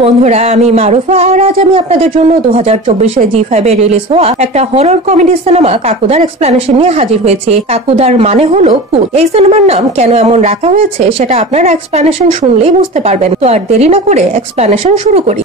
বন্ধুরা, আমি মারুফা আর আজ আমি আপনাদের জন্য 2024 জি5 এ রিলিজ হওয়া একটা হরর কমেডি সিনেমা কাকুদার এক্সপ্লেনেশন নিয়ে হাজির হয়েছি। কাকুদার মানে হলো ভূত। এই সিনেমার নাম কেন এমন রাখা হয়েছে সেটা আপনারা এক্সপ্লেনেশন শুনলেই বুঝতে পারবেন। তো আর দেরি না করে এক্সপ্লেনেশন শুরু করি।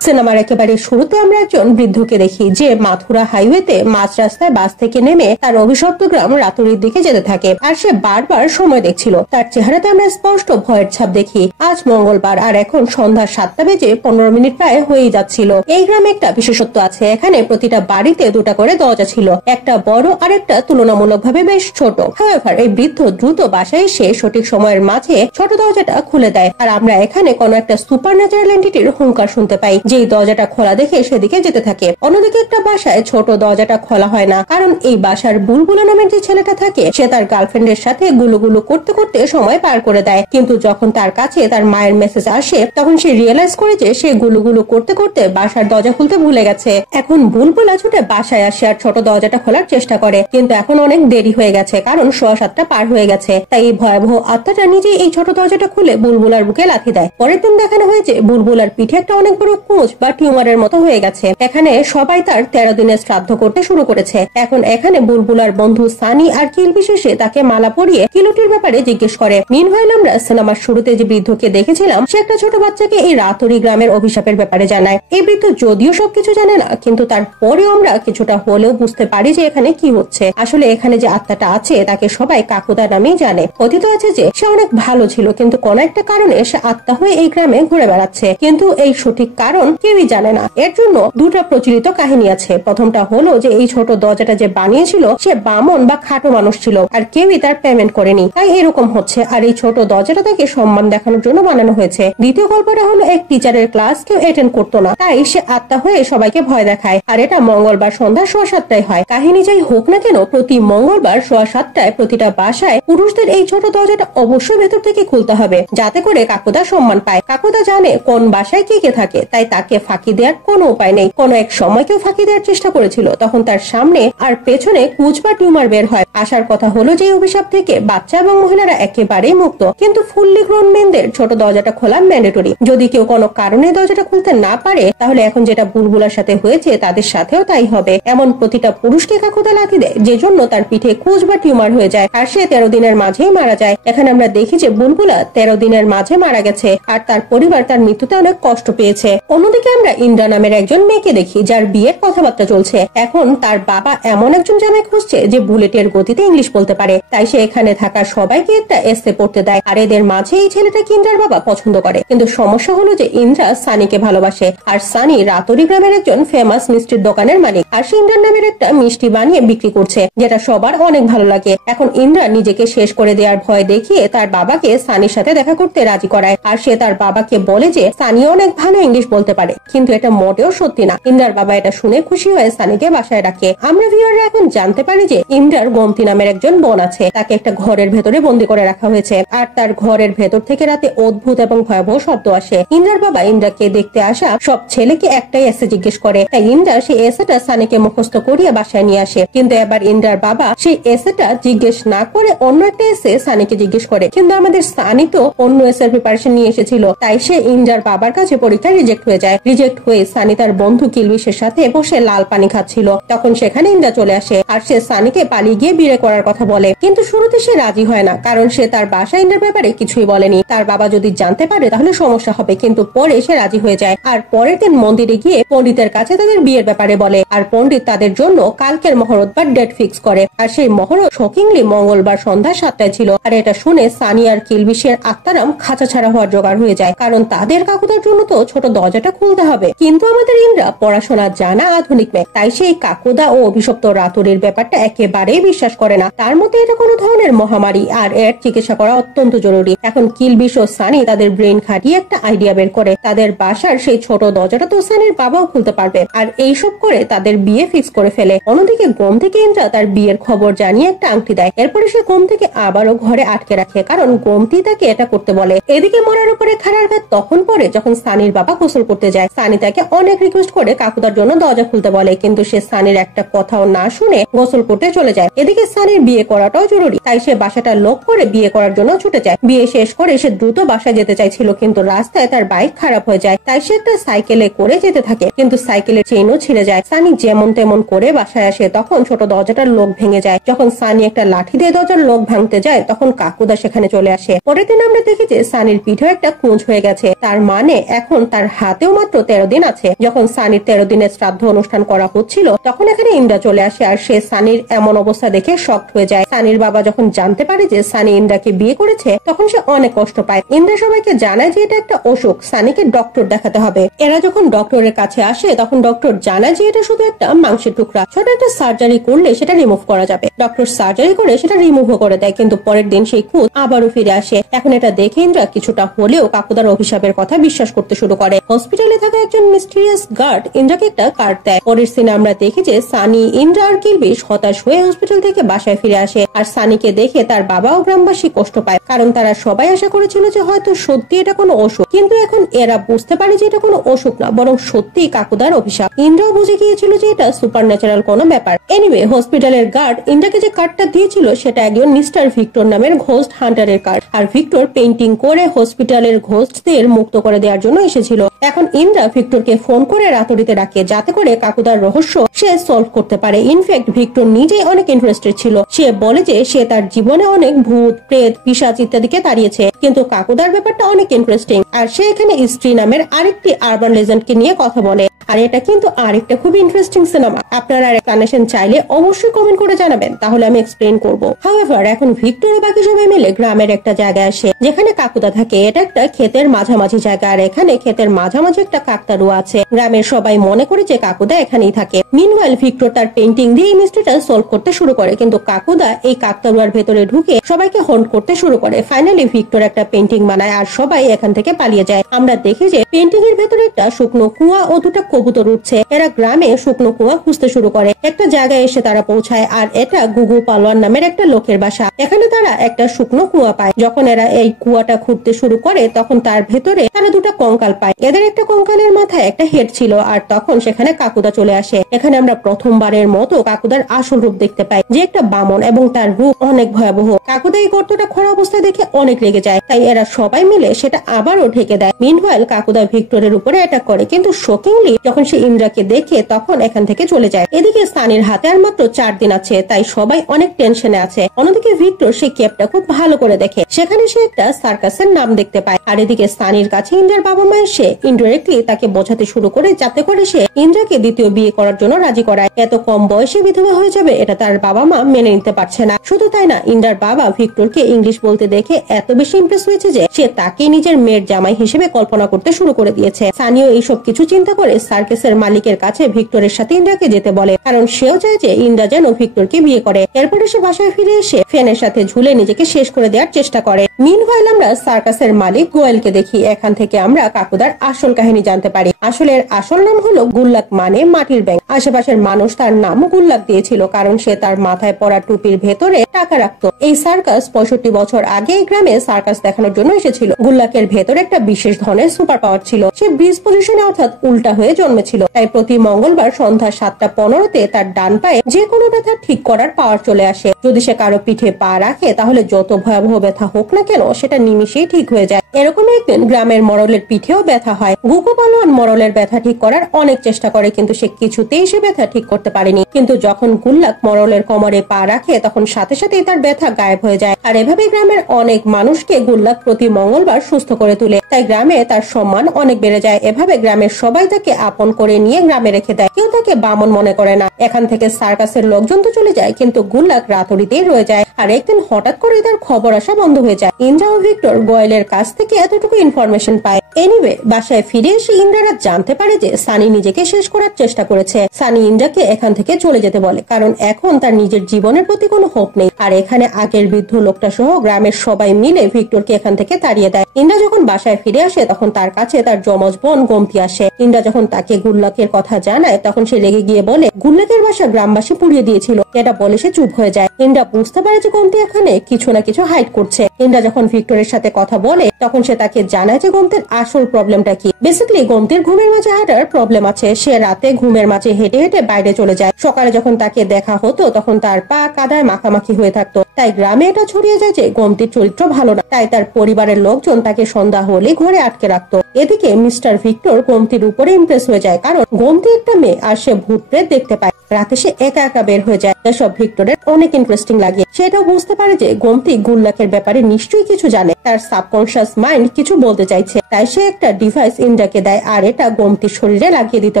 সিনেমার একেবারে শুরুতে আমরা একজন বৃদ্ধকে দেখি যে মাথুরা হাইওয়েতে মাঝ রাস্তায় বাস থেকে নেমে তার অভিশপ্ত গ্রাম রাতুরির দিকে যেতে থাকে আর সে বারবার সময় দেখছিল। তার চেহারাতে আমরা স্পষ্ট ভয়ের ছাপ দেখি। আজ মঙ্গলবার আর এখন সন্ধ্যা 7টা বেজে 15 মিনিট প্রায় হয়েই যাচ্ছিল। এই গ্রামে একটা বিশেষত্ব আছে, এখানে প্রতিটা বাড়িতে দুটা করে দরজা ছিল, একটা বড় আর একটা তুলনামূলকভাবে বেশ ছোট। হাওয়েভার এই বৃদ্ধ দ্রুত বাসায় এসে সঠিক সময়ের মাঝে ছোট দরজাটা খুলে দেয় আর আমরা এখানে কোনো একটা সুপার ন্যাচারাল এন্টিটির হুঙ্কার শুনতে পাই। যেই দরজাটা খোলা দেখে সেদিকে যেতে থাকে। অন্যদিকে একটা বাসায় ছোট দরজাটা খোলা হয় না, কারণ এই বাসার বুলবুলা নামের যে ছেলেটা থাকে সে তার গার্লফ্রেন্ডের সাথে গুলুগুলু করতে করতে সময় পার করে দেয়। কিন্তু যখন তার কাছে তার মায়ের মেসেজ আসে তখন সে রিয়েলাইজ করে যে সে গুলুগুলু করতে করতে বাসার দরজা খুলতে ভুলে গেছে। এখন বুলবুলা ছুটে বাসায় আসে আর ছোট দরজাটা খোলার চেষ্টা করে, কিন্তু এখন অনেক দেরি হয়ে গেছে কারণ 7:15 পার হয়ে গেছে। তাই এই ভয়াবহ আত্মাটা নিজে এই ছোট দরজাটা খুলে বুলবুলার বুকে লাথি দেয়। পরের দিন দেখানো হয়েছে বুলবুলার পিঠে একটা অনেক বড় কোঁচ বা টিউমারের মতো হয়ে গেছে। এখানে সবাই তার 13 দিনের শ্রাদ্ধ করতে শুরু করেছে। এখন এখানে বুলবুলার বন্ধু সানি আর কিল বিশেষে তাকে মালা পরিয়ে কিলুটির ব্যাপারে জিজ্ঞেস করে। মিনওয়াইল আমরা সিনেমার শুরুতে যে বৃদ্ধকে দেখেছিলাম সে একটা ছোট বাচ্চাকে এই রাতুরি গ্রামের অভিশাপের ব্যাপারে জানায়। এই বৃদ্ধ যদিও সবকিছু জানে না, কিন্তু তারপরেও আমরা কিছুটা হলেও বুঝতে পারি যে এখানে কি হচ্ছে। আসলে এখানে যে আত্মাটা আছে তাকে সবাই কাকুদা নামেই জানে। কথিত আছে যে সে অনেক ভালো ছিল, কিন্তু কোন একটা কারণে সে আত্মা হয়ে এই গ্রামে ঘুরে বেড়াচ্ছে, কিন্তু এই সঠিক কারণ কেউই জানে না। এর জন্য দুটা প্রচলিত কাহিনী আছে। প্রথমটা হলো যে এই ছোট দরজাটা যে বানিয়েছিল সে বামন বা খাটো মানুষ ছিল আর কেউই তার পেমেন্ট করেনি, তাই এরকম হচ্ছে। আর এই ছোট দরজাটা তাকে সম্মান দেখানোর জন্য বানানো হয়েছে। দ্বিতীয় গল্পটা হলো এক টিচারের ক্লাস কেউ অ্যাটেন্ড করতো না, তাই সে আত্মা হয়ে সবাইকে ভয় দেখায়। আর এটা মঙ্গলবার সন্ধ্যা 7:15 হয়। কাহিনী যাই হোক না কেন, প্রতি মঙ্গলবার 7:15 প্রতিটা বাসায় পুরুষদের এই ছোট দরজাটা অবশ্যই ভেতর থেকে খুলতে হবে, যাতে করে কাকুদা সম্মান পায়। কাকুদা জানে কোন বাসায় কে কে থাকে, তাই তাকে ফাঁকি দেওয়ার কোনো উপায় নেই। কোন এক সময় কেউ ফাঁকি দেওয়ার চেষ্টা করেছিল, তখন তার সামনে আর পেছনে কুচ বা টিউমার বের হয়। আসার কথা হলো যে অভিশাপ থেকে বাচ্চা এবং মহিলারা একেবারেই মুক্ত, কিন্তু ফুললি গ্রোন মেনদের ছোট দরজাটা খোলা ম্যান্ডেটরি। যদি কেউ কোনো কারণে দরজাটা খুলতে না পারে তাহলে এখন যেটা বুলবুলার সাথে হয়েছে তাদের সাথেও তাই হবে। এমন প্রতিটা পুরুষকে কাকুদা লাথি দেয়, যে জন্য তার পিঠে কুচ বা টিউমার হয়ে যায় আর সে 13 দিনের মাঝেই মারা যায়। এখানে আমরা দেখি যে বুলবুলা 13 দিনের মাঝে মারা গেছে আর তার পরিবার তার মৃত্যুতে অনেক কষ্ট পেয়েছে। অন্যদিকে আমরা ইন্দ্রা নামের একজন মেয়েকে দেখি যার বিয়ের কথাবার্তা চলছে। এখন তার বাবা এমন একজন জামাই খুঁজছে যে বুলেটের গতিতে ইংলিশ বলতে পারে, তাই সে এখানে থাকা সবাইকে একটা এসে পড়তে দেয়। আর এদের মাঝে এই ছেলেটাকে ইন্দ্রার বাবা পছন্দ করে, কিন্তু সমস্যা হলো যে ইন্দ্রা সানিকে ভালোবাসে আর সানি রাতুরি গ্রামের একজন ফেমাস মিষ্টির দোকানের মালিক আর সে ইন্দ্রার নামের একটা মিষ্টি বানিয়ে বিক্রি করছে, যেটা সবার অনেক ভালো লাগে। এখন ইন্দ্রা নিজেকে শেষ করে দেওয়ার ভয় দেখিয়ে তার বাবাকে সানির সাথে দেখা করতে রাজি করায় আর সে তার বাবাকে বলে যে সানি অনেক ভালো ইংলিশ বলতে পারে, কিন্তু এটা মোটেও সত্যি না। ইন্দ্রার বাবা এটা শুনে খুশি হয়ে সানিকে বাসায় রাখে। আমরা ভিউয়াররা এখন জানতে পারি যে ইন্দ্রার গোমতি নামের একজন বোন আছে, তাকে একটা ঘরের ভেতরে বন্দি করে রাখা হয়েছে আর তার ঘরের ভেতর থেকে রাতে অদ্ভুত এবং ভয়াবহ শব্দ আসে। ইন্দ্রার বাবা ইন্দ্রাকে দেখতে আসা সব ছেলেকে একটাই এসে জিজ্ঞেস করে, তাই ইন্দ্রা সেই এসেটা সানিকে মুখস্থ করিয়ে বাসায় নিয়ে আসে। কিন্তু এবার ইন্দ্রার বাবা সেই এসেটা জিজ্ঞেস না করে অন্য একটা এসে সানিকে জিজ্ঞেস করে, কিন্তু আমাদের সানি তো অন্য এসের প্রিপারেশন নিয়ে এসেছিল, তাই সে ইন্দ্রার বাবার কাছে পরীক্ষা রিজেক্ট হয়ে যায়। রিজেক্ট হয়ে সানি তার বন্ধু কিলবিশের সাথে বসে লাল পানি খাচ্ছিল, তখন সেখানে ইন্দ্রা চলে আসে আর সে সানিকে পালিয়ে গিয়ে বিয়ে করার কথা বলে। কিন্তু শুরুতে সে রাজি হয় না, কারণ সে তার বাসা ইন্দ্রার ব্যাপারে কিছুই বলেনি। তার বাবা যদি জানতে পারে তাহলে সমস্যা হবে, কিন্তু পরে সে রাজি হয়ে যায় আর পরের দিন মন্দিরে গিয়ে পণ্ডিতের কাছে তাদের বিয়ের ব্যাপারে বলে আর পণ্ডিত তাদের জন্য কালকের মহরত বা ডেট ফিক্স করে। আর সেই মহরত শকিংলি মঙ্গলবার সন্ধ্যা 7টায় ছিল। আর এটা শুনে সানি আর কিলবিশের আত্মারাম খাঁচা ছাড়া হওয়ার জোগাড় হয়ে যায়, কারণ তাদের কাকুদার জন্য তো ছোট দরজাটা খুলতে হবে। কিন্তু আমাদের ইন্দ্রা পড়াশোনা জানা আধুনিক মেয়ে, তাই সেই কাকুদা ও অভিশপ্ত রাতুরির ব্যাপারটা একেবারেই বিশ্বাস করে না। তার মতে এটা কোনো ধরনের মহামারী আর এর চিকিৎসা করা অত্যন্ত জরুরি। এখন কিলবিশ ও সানি তাদের ব্রেন খাটিয়ে একটা আইডিয়া বের করে, তাদের বাসার সেই ছোট দরজাটা তো সানির বাবাও খুলতে পারবে আর এইসব করে তাদের বিয়ে ফিক্স করে ফেলে। অন্যদিকে গোম থেকে ইন্দ্রা তার বিয়ের খবর জানিয়ে একটা আংটি দেয়। এরপরে সে গোম থেকে আবারও ঘরে আটকে রাখে, কারণ গোমতি তাকে এটা করতে বলে। এদিকে মরার উপরে খাড়ার ভাত তখন পরে যখন সানির বাবা গোসল করতে করতে যায়। সানি তাকে অনেক রিকোয়েস্ট করে কাকুদার জন্য দরজা খুলতে বলে, কিন্তু সে সানির একটা কথাও না শুনে গোসল করতে চলে যায়। এদিকে সানির বিয়ে করাটাও জরুরি, তাই সে বাসাটা লক করে বিয়ে করার জন্য ছুটে যায়। বিয়ে শেষ করে সে দ্রুত বাসায় যেতে চাইছিল, কিন্তু রাস্তায় তার বাইক খারাপ হয়ে যায়, তাই সে একটা সাইকেলে করে যেতে থাকে, কিন্তু সাইকেলের চেইনও ছিঁড়ে যায়। সানি যেমন তেমন করে বাসায় আসে, তখন ছোট দরজাটার লক ভেঙে যায়। যখন সানি একটা লাঠি দিয়ে দরজার লক ভাঙতে যায়, তখন কাকুদা সেখানে চলে আসে। পরের দিন আমরা দেখি যে সানির পিঠেও একটা কুঁজ হয়ে গেছে, তার মানে এখন তার হাতেও মাত্র 13 দিন আছে। যখন সানির 13 দিনের শ্রাদ্ধ অনুষ্ঠান করা হচ্ছিল, তখন এখানে ইন্দ্রা চলে আসে, আর সে সানির এমন অবস্থা দেখে শকড হয়ে যায়। সানির বাবা যখন জানতে পারে যে সানি ইন্দ্রাকে বিয়ে করেছে, তখন সে অনেক কষ্ট পায়। ইন্দ্রা সবাইকে জানায় যে এটা একটা অসুখ, সানিকে ডক্টর দেখাতে হবে। এরা যখন ডক্টরের কাছে আসে, তখন ডক্টর জানায় যে এটা শুধু একটা মাংসের টুকরা, ছোট একটা সার্জারি করলে সেটা রিমুভ করা যাবে। ডক্টর সার্জারি করে সেটা রিমুভও করে দেয়, কিন্তু পরের দিন সেই খুঁত আবারও ফিরে আসে। এখন এটা দেখে ইন্দ্রা কিছুটা হলেও কাকুদার অভিশাপের কথা বিশ্বাস করতে শুরু করে। হসপিটালে থাকা একজন মিস্টিরিয়াস গার্ড ইন্দ্রাকে একটা কার্ড দেয়। পরের সিনে আমরা দেখি যে সানি, ইন্দ্রা আর কিলবিশ হতাশ হয়ে হসপিটাল থেকে বাসায় ফিরে আসে, আর সানিকে দেখে তার বাবা ও গ্রামবাসী কষ্ট পায়, কারণ তারা সবাই আশা করেছিল যে হয়তো সত্যি এটা কোনো অসুখ, কিন্তু এখন এরা বুঝতে পারে যে এটা কোনো অসুখ না, বরং সত্যি কাকুদার অভিশাপ। ইন্দ্রাও বুঝে গিয়েছিল যে এটা সুপার ন্যাচারাল কোনো ব্যাপার। এনিওয়ে, হসপিটালের গার্ড ইন্দ্রাকে যে কার্ডটা দিয়েছিল সেটা একজন মিস্টার ভিক্টর নামের ঘোস্ট হান্টারের কার্ড, আর ভিক্টর পেইন্টিং করে হসপিটালের ঘোস্টদের মুক্ত করে দেওয়ার জন্য এসেছিল। এখন ইন্দ্রা ভিক্টরকে ফোন করে রাতড়িতে ডাকে, যাতে করে কাকুদার রহস্য সে সলভ করতে পারে। ইনফ্যাক্ট ভিক্টর নিজেই অনেক ইন্টারেস্টেড ছিল। সে বলে যে সে তার জীবনে অনেক ভূত, প্রেত, পিশাচ ইত্যাদিকে তাড়িয়েছে, কিন্তু কাকুদার ব্যাপারটা অনেক ইন্টারেস্টিং। আর সে এখানে স্ত্রী নামের আরেকটি আরবান লেজেন্ডকে নিয়ে কথা বলে। আর এটা কিন্তু আরেকটা খুব ইন্টারেস্টিং সিনেমা। আপনারা এক্সপ্লেনেশন চাইলে অবশ্যই কমেন্ট করে জানাবেন, তাহলে আমি এক্সপ্লেন করব। হাউএভার, এখন ভিক্টর ও বাকি সবাই মিলে গ্রামের একটা জায়গায় আসে যেখানে কাকুদা থাকে। এটা একটা ক্ষেতের মাঝামাঝি জায়গা, আর এখানে ক্ষেতের মাঝামাঝি একটা কাকতারুয়া আছে। গ্রামের সবাই মনে করে যে কাকুদা এখানেই থাকে। মিনওয়াইল ভিক্টর তার পেইন্টিং দিয়ে এই মিস্ট্রিটা সলভ করতে শুরু করে, কিন্তু কাকুদা এই কাকতারুয়ার ভেতরে ঢুকে সবাইকে হন্ট করতে শুরু করে। ফাইনালি ভিক্টর একটা পেইন্টিং বানায়, আর সবাই এখান থেকে পালিয়ে যায়। আমরা দেখি যে পেইন্টিং এর ভেতরে একটা শুকনো কুয়া ও দুটো কবুতর উঠছে। এরা গ্রামে শুকনো কুয়া খুঁজতে শুরু করে। একটা জায়গায় এসে তারা পৌঁছায়, আর এটা গুগু পালোয়ান নামের একটা লোকের বাসা। এখানে তারা একটা শুকনো কুয়া পায়। যখন এরা এই কুয়াটা খুঁড়তে শুরু করে, তখন তার ভেতরে তারা দুটো কঙ্কাল পায়। এদের একটা কঙ্কালের মাথায় একটা হেড ছিল, আর তখন সেখানে কাকুদা চলে আসে। এখানে আমরা প্রথমবারের মতো কাকুদার আসল রূপ দেখতে পাই, যে একটা বামন, এবং তার রূপ অনেক ভয়াবহ। কাকুদা এই গর্তটা খোঁড়া অবস্থায় দেখে অনেক রেগে যায়, তাই এরা সবাই মিলে সেটা আবারও ঢেকে দেয়। মিনওয়াইল কাকুদা ভিক্টরের উপরে অ্যাটাক করে, কিন্তু শকিংলি যখন সে ইন্দ্রাকে দেখে তখন এখান থেকে চলে যায়। এদিকে সানির হাতে আর মাত্র 4 দিন আছে, তাই সবাই অনেক টেনশনে আছে। অন্যদিকে ভিক্টর সেই কেপটা খুব ভালো করে দেখে, সেখানে সে একটা সার্কাসের নাম দেখতে পায়। আর এদিকে সানির কাছে ইন্দ্রার বাবা মা এসে ইনডাইরেক্টলি তাকে বোঝাতে শুরু করে, যাতে করে সে ইন্দ্রাকে দ্বিতীয় বিয়ে করার জন্য রাজি করায়। এত কম বয়সে বিধবা হয়ে যাবে এটা তার বাবা মা মেনে নিতে পারছে না। শুধু তাই না, ইন্দ্রার বাবা ভিক্টরকে ইংলিশ বলতে দেখে এত বেশি ইমপ্রেস হয়েছে যে সে তাকে নিজের মেয়ের জামাই হিসেবে কল্পনা করতে শুরু করে দিয়েছে। সানিও এইসব কিছু চিন্তা করে সার্কাসের মালিকের কাছে ভিক্টরের সাথে ইন্দ্রাকে যেতে বলে, কারণ সেও চায় যে ইন্দ্রা যেন ভিক্টরকে বিয়ে করে। এরপরে সে বাসায় ফিরে এসে ফ্যানের সাথে ঝুলে নিজেকে শেষ করে দেওয়ার চেষ্টা করে। মিনওয়াইল আমরা সার্কাসের মালিক গোয়েলকে দেখি। এখান থেকে আমরা কাকুদার আসল কাহিনী জানতে পারি। আসলের আসল নাম হলো গুল্লাক, মানে মাটির ব্যাংক। আশেপাশের মানুষ তার নাম গুল্লাক দিয়েছিল, কারণ সে তার মাথায় পড়া টুপির ভেতরে টাকা রাখতো। এই সার্কাস 65 বছর আগে এই গ্রামে সার্কাস দেখানোর জন্য এসেছিল। গুল্লাকের ভেতরে একটা বিশেষ ধরনের সুপার পাওয়ার ছিল। সে ব্রিজ পজিশনে অর্থাৎ উল্টা হয়ে জন্মেছিল, তাই প্রতি মঙ্গলবার সন্ধ্যা 7:15 তার ডান পায়ে যে কোনো ব্যথা ঠিক করার পাওয়ার চলে আসে। যদি সে কারো পিঠে পা রাখে, তাহলে যত ভয়াবহ ব্যথা হোক না কেন সেটা নিমিশেই ঠিক হয়ে যায়। এরকম একদিন গ্রামের মরলের পিঠেও ব্যথা হয়। গুগু পালোয়ান মরলের ব্যথা ঠিক করার অনেক চেষ্টা করে, কিন্তু সে কিছুতেই সে ব্যথা ঠিক করতে পারেনি। কিন্তু যখন গুল্লাক মরলের কোমরে পা রাখে, তখন সাথে সাথেই তার ব্যথা গায়েব হয়ে যায়। আর এভাবে গ্রামের অনেক মানুষকে গুল্লাক প্রতি মঙ্গলবার সুস্থ করে তুলে, তাই গ্রামে তার সম্মান অনেক বেড়ে যায়। এভাবে গ্রামের সবাই তাকে আপন করে নিয়ে গ্রামে রেখে দেয়, কেউ তাকে বামন মনে করে না। এখান থেকে সার্কাসের লোকজন তো চলে যায়, কিন্তু গুল্লাক রাতড়িতেই রয়ে যায়। আর একদিন হঠাৎ করে তার খবর আসা বন্ধ হয়ে যায়। ইন্দ্রা ও ভিক্টর গোয়েলের কাছ থেকে এতটুকু ইনফরমেশন পায়। এনিওয়ে, বাসায় ফিরে এসে ইন্দ্রারা জানতে পারে যে সানি নিজেকে শেষ করার চেষ্টা করেছে। সানি ইন্দ্রাকে এখান থেকে চলে যেতে বলে, কারণ এখন তার নিজের জীবনের প্রতি কোনো হোপ নেই। আর এখানে আগের বৃদ্ধ লোকটা সহ গ্রামের সবাই মিলে ভিক্টরকে এখান থেকে তাড়িয়ে দেয়। ইন্দ্রা যখন বাসায় ফিরে আসে, তখন তার কাছে তার যমজ বোন গোমতি আসে। ইন্দ্রা যখন তাকে গুল্লাকের কথা জানায়, তখন সে রেগে গিয়ে বলে গুল্লাকের বাসা গ্রামবাসী পুড়িয়ে দিয়েছিল। এটা বলে সে চুপ হয়ে যায়। ইন্দ্রা বুঝতে পারে যে গোমতি এখানে কিছু না কিছু হাইড করছে। ইন্দ্রা যখন ভিক্টরের সাথে কথা বলে, তখন সে তাকে জানায় যে গোমতির আসল প্রবলেমটা কি। বেসিক্যালি গোমতীর ঘুমের মাঝে হাঁটার প্রবলেম আছে। সে রাতে ঘুমের মাঝে হেঁটে হেঁটে বাইরে চলে যায়। সকালে যখন তাকে দেখা হতো তখন তার পা কাদায় মাখামাখি হয়ে থাকতো। তাই গ্রামে এটা ছড়িয়ে যায় যে গোমতীর চরিত্র ভালো না। তাই তার পরিবারের লোকজন তাকে সন্ধ্যা হলে ঘরে আটকে রাখতো। এদিকে মিস্টার ভিক্টর গোমতীর উপরে ইমপ্রেস হয়ে যায়, কারণ গোমতী একটা মেয়ে আর সে ভূত প্রেত দেখতে পায়। রাতে সে একা একা বের হয়ে যায়। এসব ভিক্টরের অনেক ইন্টারেস্টিং লাগে। সেটাও বুঝতে পারে যে গোমতী গুল্লাকের ব্যাপারে নিশ্চয়ই কিছু জানে। তার সাবকনশিয়াস মাইন্ড কিছু বলতে চাইছে। তাই সে একটা ডিভাইস ইন্দ্রাকে দেয় আর এটা গোমতীর শরীরে লাগিয়ে দিতে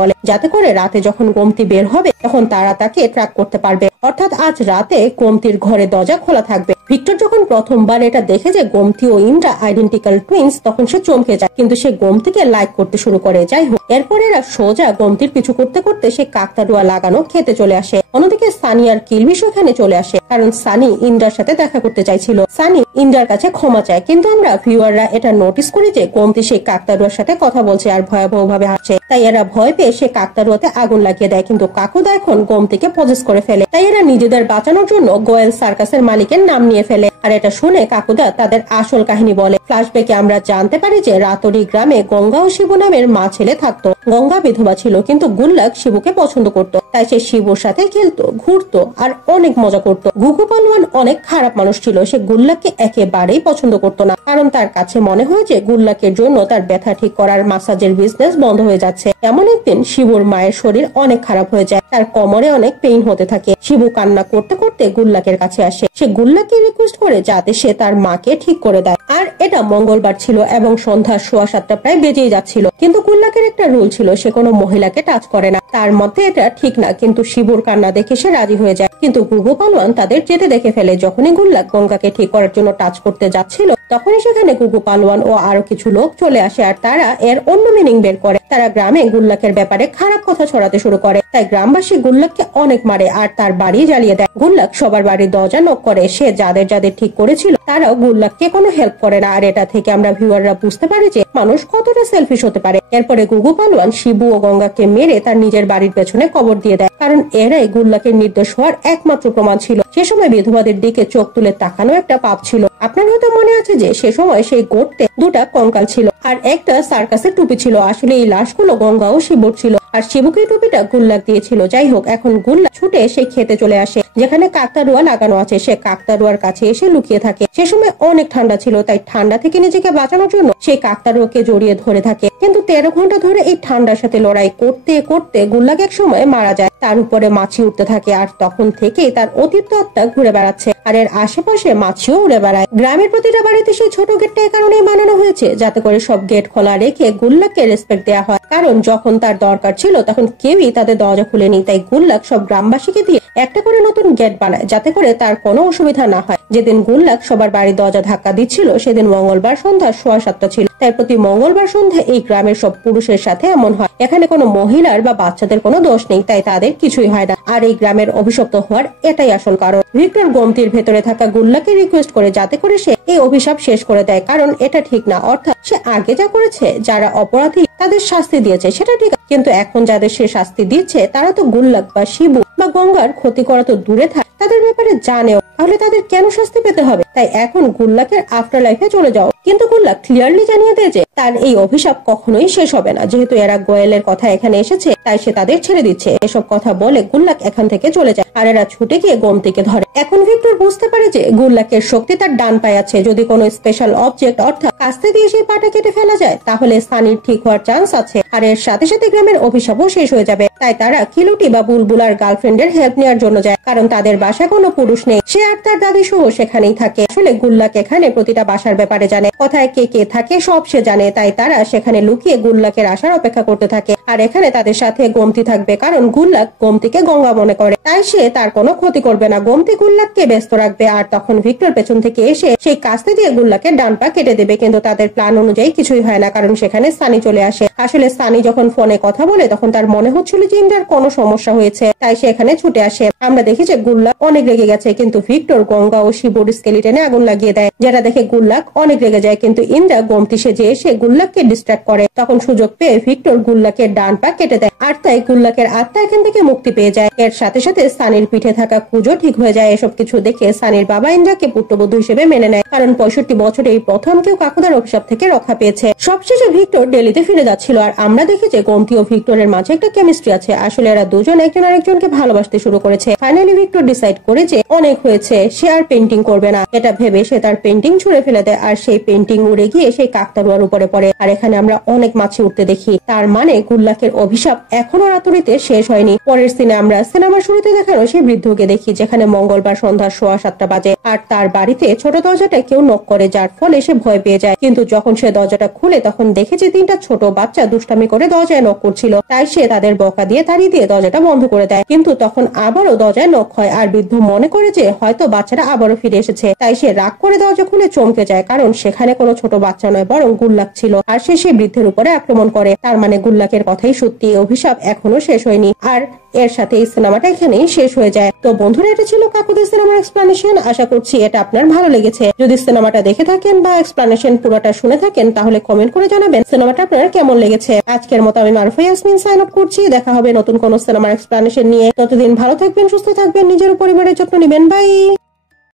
বলে, যাতে করে রাতে যখন গোমতী বের হবে তখন তারা তাকে ট্র্যাক করতে পারবে। অর্থাৎ আজ রাতে গোমতীর ঘরে দরজা খোলা থাকবে। ভিক্টর যখন প্রথমবার এটা দেখে যে গোমতী ও ইন্দ্রা আইডেন্টিক্যাল টুইন্স, তখন সে চমকে যায়, কিন্তু সে গোমতীকে লাইক করতে শুরু করে। যাই হোক, এরপর এরা সোজা গোমতীর পিছু করতে করতে সে কাকতাড়ুয়া লাগানো খেতে চলে আসে। অন্যদিকে সানি আর কিলবিশ ওখানে চলে আসে, কারণ সানি ইন্দ্রার সাথে দেখা করতে চাইছিল। সানি ইন্দ্রার কাছে ক্ষমা চায়, কিন্তু আমরা ভিউয়াররা এটা নোটিস করি যে গোমতী সেই কাকতাড়ুয়ার সাথে কথা বলছে আর ভয়াবহ ভাবে হাসছে। তাই এরা ভয় পেয়ে সে কাকতাড়ুয়াতে আগুন লাগিয়ে দেয়, কিন্তু কাকুদা এখন গোমতীকে পজেস করে ফেলে। তাই এরা নিজেদের বাঁচানোর জন্য গোয়েল সার্কাসের মালিকের নাম নিয়ে ফেলে। আর এটা শুনে কাকুদা তাদের আসল কাহিনী বলে। ফ্ল্যাশব্যাকে আমরা জানতে পারি যে রাতরি গ্রামে গঙ্গা ও শিবু নামের মা ছেলে থাকতো। গঙ্গা বিধবা ছিল, কিন্তু গুল্লাক শিবুকে পছন্দ করত। তাই সে শিবুর সাথে খেলতো, ঘুরতো আর অনেক মজা করত। গুগু পালোয়ান অনেক খারাপ মানুষ ছিল। সে গুল্লাককে একেবারেই পছন্দ করতো না, কারণ তার কাছে মনে হয় যে গুল্লাকের জন্য তার ব্যথা ঠিক করার মাসাজের বিজনেস বন্ধ হয়ে যাচ্ছে। এমন একদিন শিবুর মায়ের শরীর অনেক খারাপ হয়ে যায়। তার কোমরে অনেক পেইন হতে থাকে। শিবু কান্না করতে করতে গুল্লাকের কাছে আসে। সে গুল্লাককে রিকোয়েস্ট করে যাতে সে তার মাকে ঠিক করে দেয়। আর এটা মঙ্গলবার ছিল এবং সন্ধ্যা 7:15 প্রায় বেজেই যাচ্ছিল। কিন্তু গুল্লাকের একটা রুল ছিল, সে কোনো মহিলাকে টাচ করে না। তার মতে এটা ঠিক না, কিন্তু শিবুর কান্না দেখে সে রাজি হয়ে যায়। কিন্তু গুগু পালোয়ান তাদের যেতে দেখে ফেলে। যখনই গুল্লাক গঙ্গাকে ঠিক করার জন্য টাচ করতে যাচ্ছিল, তখনই সেখানে গুগু পালোয়ান ও আরো কিছু লোক চলে আসে আর তারা এর অন্য মিনিং বের করে। তারা গ্রামে গুল্লাকের ব্যাপারে খারাপ কথা ছড়াতে শুরু করে। তাই গ্রামবাসী গুল্লাককে অনেক মারে আর তার বাড়ি জ্বালিয়ে দেয়। গুল্লাক সবার বাড়ির দরজা নক করে। সে যাদের যাদের ঠিক করেছিল তারাও গুল্লাককে কোনো হেল্প করে না। আর এটা থেকে আমরা ভিউয়াররা বুঝতে পারি যে মানুষ কতটা সেলফিশ হতে পারে। এরপরে গুগু পালোয়ান শিবু ও গঙ্গাকে মেরে তার নিজের বাড়ির পেছনে কবর দিয়ে দেয়, কারণ এরাই গুল্লাকের নির্দোষ হওয়ার একমাত্র প্রমাণ ছিল। সে সময় বিধবাদের দিকে চোখ তুলে তাকানো একটা পাপ ছিল। আপনার হয়তো মনে আছে যে সে সময় সেই গর্তে দুটা কঙ্কাল ছিল আর একটা সার্কাসের টুপি ছিল। আসলে এই লাশগুলো গঙ্গা ও শিবুর ছিল, আর শিবুকে টুপিটা গুল্লাক দিয়েছিল। যাই হোক, এখন গুল্লাক ছুটে সেই খেতে চলে আসে যেখানে কাকতাড়ুয়া লাগানো আছে। সে কাকতাড়ুয়ার কাছে এসে লুকিয়ে থাকে। সে সময় অনেক ঠান্ডা ছিল, তাই ঠান্ডা থেকে নিজেকে বাঁচানোর জন্য সেই কাকতাড়ুয়াকে জড়িয়ে ধরে থাকে। কিন্তু 13 ঘন্টা ধরে এই ঠান্ডার সাথে লড়াই করতে করতে গুল্লাক এক সময় মারা যায়। তার উপরে মাছি উঠতে থাকে আর তখন থেকেই তার অতিরিক্ত আত্মা ঘুরে বেড়াচ্ছে আর এর আশেপাশে মাছিও উড়ে বেড়ায়। গ্রামের প্রতিটা বাড়িতে সেই ছোট গেটটা এই কারণেই বানানো হয়েছে যাতে করে সব গেট খোলা রেখে গুল্লাককে রেসপেক্ট দেওয়া হয়, কারণ যখন তার দরকার ছিল তখন কেউই তাদের দরজা খুলেনি। তাই গুল্লাক সব গ্রামবাসীকে দিয়ে একটা করে নতুন গেট বানায় যাতে করে তার কোনো অসুবিধা না হয়। যেদিন গুল্লাক সবার বাড়ির দরজা ধাক্কা দিচ্ছিল সেদিন মঙ্গলবার সন্ধ্যা 7:15 ছিল। তাই প্রতি মঙ্গলবার সন্ধ্যা এই গ্রামের সব পুরুষের সাথে এমন হয়। এখানে কোনো মহিলার বা বাচ্চাদের কোনো দোষ নেই, তাই তাদের কিছুই হয় না। আর এই গ্রামের অভিশপ্ত হওয়ার এটাই আসল কারণ। ভিক্টর গোমতীর ভেতরে থাকা গুল্লাকে রিকোয়েস্ট করে যাতে করে সে এই অভিশাপ শেষ করে দেয়, কারণ এটা ঠিক না। অর্থাৎ সে আগে যা করেছে, যারা অপরাধী তাদের শাস্তি দিয়েছে সেটা ঠিক, কিন্তু এখন যাদের সে শাস্তি দিচ্ছে তারা তো গুল্লাক বা শিবু বা গঙ্গার ক্ষতি করা তো দূরে থাক, তাদের ব্যাপারে জানেও, তাহলে তাদের কেন শাস্তি পেতে হবে? তাই এখন গুল্লাকের আফটার লাইফে চলে যাও। কিন্তু গুল্লাক ক্লিয়ারলি জানিয়ে দেয় যে তার এই অভিশাপ কখনোই শেষ হবে না। যেহেতু এরা গোয়েলের কথা এখানে এসেছে তাই সে তাদের ছেড়ে দিচ্ছে। এসব কথা বলে গুল্লাক এখান থেকে চলে যায় আর এরা ছুটে গিয়ে গোমতীকে ধরে। এখন ভিক্টর বুঝতে পারে যে গুল্লাকের শক্তি তার ডান পায়ে আছে। যদি কোনো স্পেশাল অবজেক্ট অর্থাৎ কাস্তে দিয়ে সেই পাটা কেটে ফেলা যায় তাহলে সানির ঠিক হওয়ার চান্স আছে আর এর সাথে সাথে গ্রামের অভিশাপও শেষ হয়ে যাবে। তাই তারা কিলুটি বা বুলবুলার গার্লফ্রেন্ডের হেল্প নেওয়ার জন্য যায়, কারণ তাদের বাসায় কোনো পুরুষ নেই। সে আর তার দাদি সহ সেখানেই থাকে। আসলে গুল্লাক এখানে প্রতিটা বাসার ব্যাপারে জানে, কোথায় কে কে থাকে সব সে জানে। তাই তারা সেখানে লুকিয়ে গুল্লাকের আসার অপেক্ষা করতে থাকে। আর এখানে তাদের সাথে গোমতী থাকবে, কারণ গুল্লাক গোমতীকে গঙ্গা মনে করে। তাই সে তার কোনো ক্ষতি করবে না। গোমতী গুল্লাককে ব্যস্ত রাখবে আর তখন ভিক্টর পেছন থেকে এসে সেই কাস্তে দিয়ে গুল্লাকের ডান পা কেটে দেবে। কিন্তু তাদের প্ল্যান অনুযায়ী কিছুই হয় না, কারণ সেখানে সানি চলে আসে। আসলে সানি যখন ফোনে কথা বলে তখন তার মনে হচ্ছিল যে ইন্দ্রার কোনো সমস্যা হয়েছে, তাই সে সেখানে ছুটে আসে। আমরা দেখি যে গুল্লাক অনেক রেগে গেছে, কিন্তু ভিক্টর গঙ্গা ও শিবুর স্কেলিটনে আগুন লাগিয়ে দেয়, যেটা দেখে গুল্লাক অনেক রেগে যায়। কিন্তু ইন্দ্রা গোমতি সেজে এসে গুল্লাককে ডিস্ট্রাক্ট করে। তখন সুযোগ পেয়ে ভিক্টর গুল্লাকের ডান পা কেটে দেয়, আর তাই গুল্লাকের আত্মা এখান থেকে মুক্তি পেয়ে যায়। এর সাথে সাথে সানির পিঠে থাকা কুঁজো ঠিক হয়ে যায়। এসব কিছু দেখে সানির বাবা ইন্দ্রাকে পুত্রবধূ হিসেবে মেনে নেয়, কারণ 65 বছরে এই প্রথম কেউ কাকুদার অভিশাপ থেকে রক্ষা পেয়েছে। সবশেষে ভিক্টর দিল্লিতে ফিরে যাচ্ছিল, আর আমরা দেখি যে গোমতি ও ভিক্টরের মাঝে একটা কেমিস্ট্রি আছে। আসলে এরা দুজন একজন আরেকজনকে ভালোবাসতে শুরু করেছে। ফাইনালি ভিক্টর ডিসাইড করে যে অনেক হয়েছে, সে আর পেন্টিং করবে না। এটা ভেবে সে তার পেন্টিং ছুঁড়ে ফেলে দেয়, আর সেই পেন্টিং উড়ে গিয়ে সেই কাকতাড়ুয়ার উপরে পড়ে। আর এখানে আমরা অনেক মাছি উঠতে দেখি। তার মানে গুল্লাকের অভিশাপ এখনো রাতুরিতে শেষ হয়নি। পরের সিনে আমরা সিনেমার শুরুতে দেখানো সেই বৃদ্ধকে দেখি, যেখানে মঙ্গলবার সন্ধ্যা 6:15 বাজে, আর তার বাড়িতে ছোট দরজাটা কেউ নক করে, যার ফলে সে ভয় পেয়ে যায়। কিন্তু যখন সে দরজাটা খুলে তখন দেখে যে 3টা ছোট বাচ্চা দুষ্টামি করে দরজায় নক করছিল। তাই সে তাদের বকা দিয়ে তাড়িয়ে দিয়ে দরজাটা বন্ধ করে দেয়। কিন্তু তখন আবারও দরজায় নক হয়, আর বৃদ্ধ মনে করে যে হয়তো বাচ্চারা আবারও ফিরে এসেছে। তাই সে রাগ করে দরজা খুলে চমকে যায়, কারণ সেখানে কোনো ছোট বাচ্চা নয়, বরং গুল্লাক ছিল। আর সে সেই বৃদ্ধের উপরে আক্রমণ করে। তার মানে গুল্লাকের কথাই সত্যি, অভিশাপ এখনো শেষ হয়নি। আর এর সাথে এই সিনেমাটা এখানেই শেষ হয়ে যায়। তো বন্ধুরা, এটা ছিল কাকুদের সিনেমার এক্সপ্লানেশন। আশা করছি এটা আপনার ভালো লেগেছে। যদি সিনেমাটা দেখে থাকেন বা এক্সপ্লানেশন পুরোটা শুনে থাকেন, তাহলে কমেন্ট করে জানাবেন সিনেমাটা আপনার কেমন লেগেছে। আজকের মতো আমি মারুফা ইয়াসমিন সাইন আপ করছি। দেখা হবে নতুন কোন সিনেমার এক্সপ্লানেশন নিয়ে। ততদিন ভালো থাকবেন, সুস্থ থাকবেন, নিজের ও পরিবারের যত্ন নেবেন। বাই।